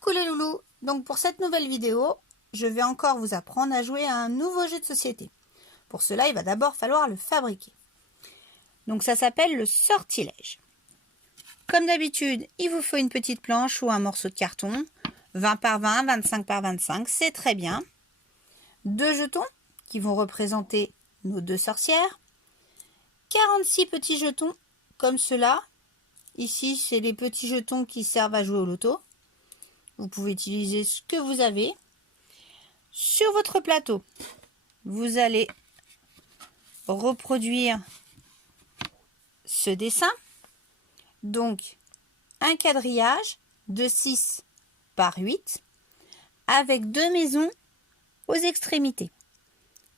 Coucou les loulous, donc pour cette nouvelle vidéo, je vais encore vous apprendre à jouer à un nouveau jeu de société. Pour cela, il va d'abord falloir le fabriquer. Donc ça s'appelle le sortilège. Comme d'habitude, il vous faut une petite planche ou un morceau de carton, 20 par 20, 25 par 25, c'est très bien. 2 jetons qui vont représenter nos 2 sorcières. 46 petits jetons comme cela. Ici, c'est les petits jetons qui servent à jouer au loto. Vous pouvez utiliser ce que vous avez. Sur votre plateau, vous allez reproduire ce dessin. Donc, un quadrillage de 6 par 8 avec 2 maisons aux extrémités.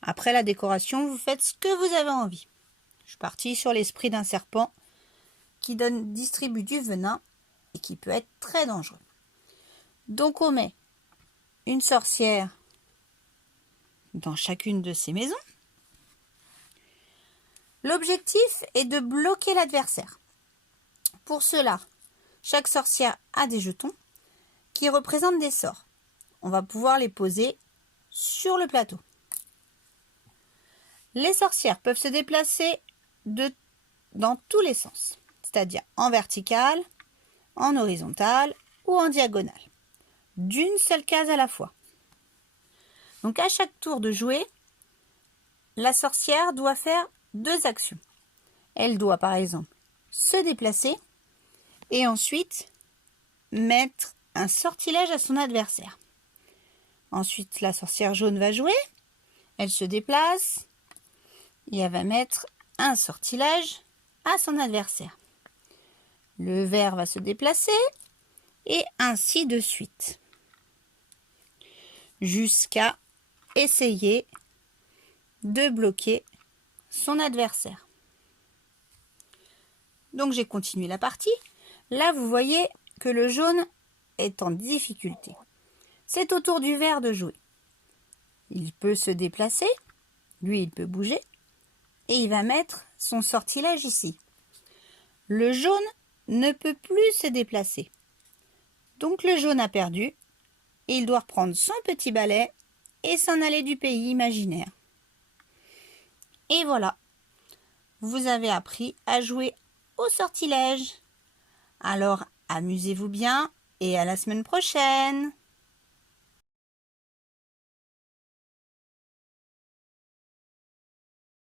Après la décoration, vous faites ce que vous avez envie. Je suis partie sur l'esprit d'un serpent qui distribue du venin et qui peut être très dangereux. Donc on met une sorcière dans chacune de ces maisons. L'objectif est de bloquer l'adversaire. Pour cela, chaque sorcière a des jetons qui représentent des sorts. On va pouvoir les poser sur le plateau. Les sorcières peuvent se déplacer dans tous les sens, c'est-à-dire en vertical, en horizontal ou en diagonale, d'une seule case à la fois. Donc à chaque tour de jouer, la sorcière doit faire 2 actions. Elle doit par exemple se déplacer et ensuite mettre un sortilège à son adversaire. Ensuite, la sorcière jaune va jouer, elle se déplace et elle va mettre un sortilège à son adversaire. Le vert va se déplacer et ainsi de suite, jusqu'à essayer de bloquer son adversaire. Donc j'ai continué la partie. Là, vous voyez que le jaune est en difficulté. C'est au tour du vert de jouer. Il peut se déplacer, lui il peut bouger, et il va mettre son sortilège ici. Le jaune ne peut plus se déplacer. Donc le jaune a perdu, et il doit reprendre son petit balai et s'en aller du pays imaginaire. Et voilà, vous avez appris à jouer au sortilège. Alors, amusez-vous bien et à la semaine prochaine!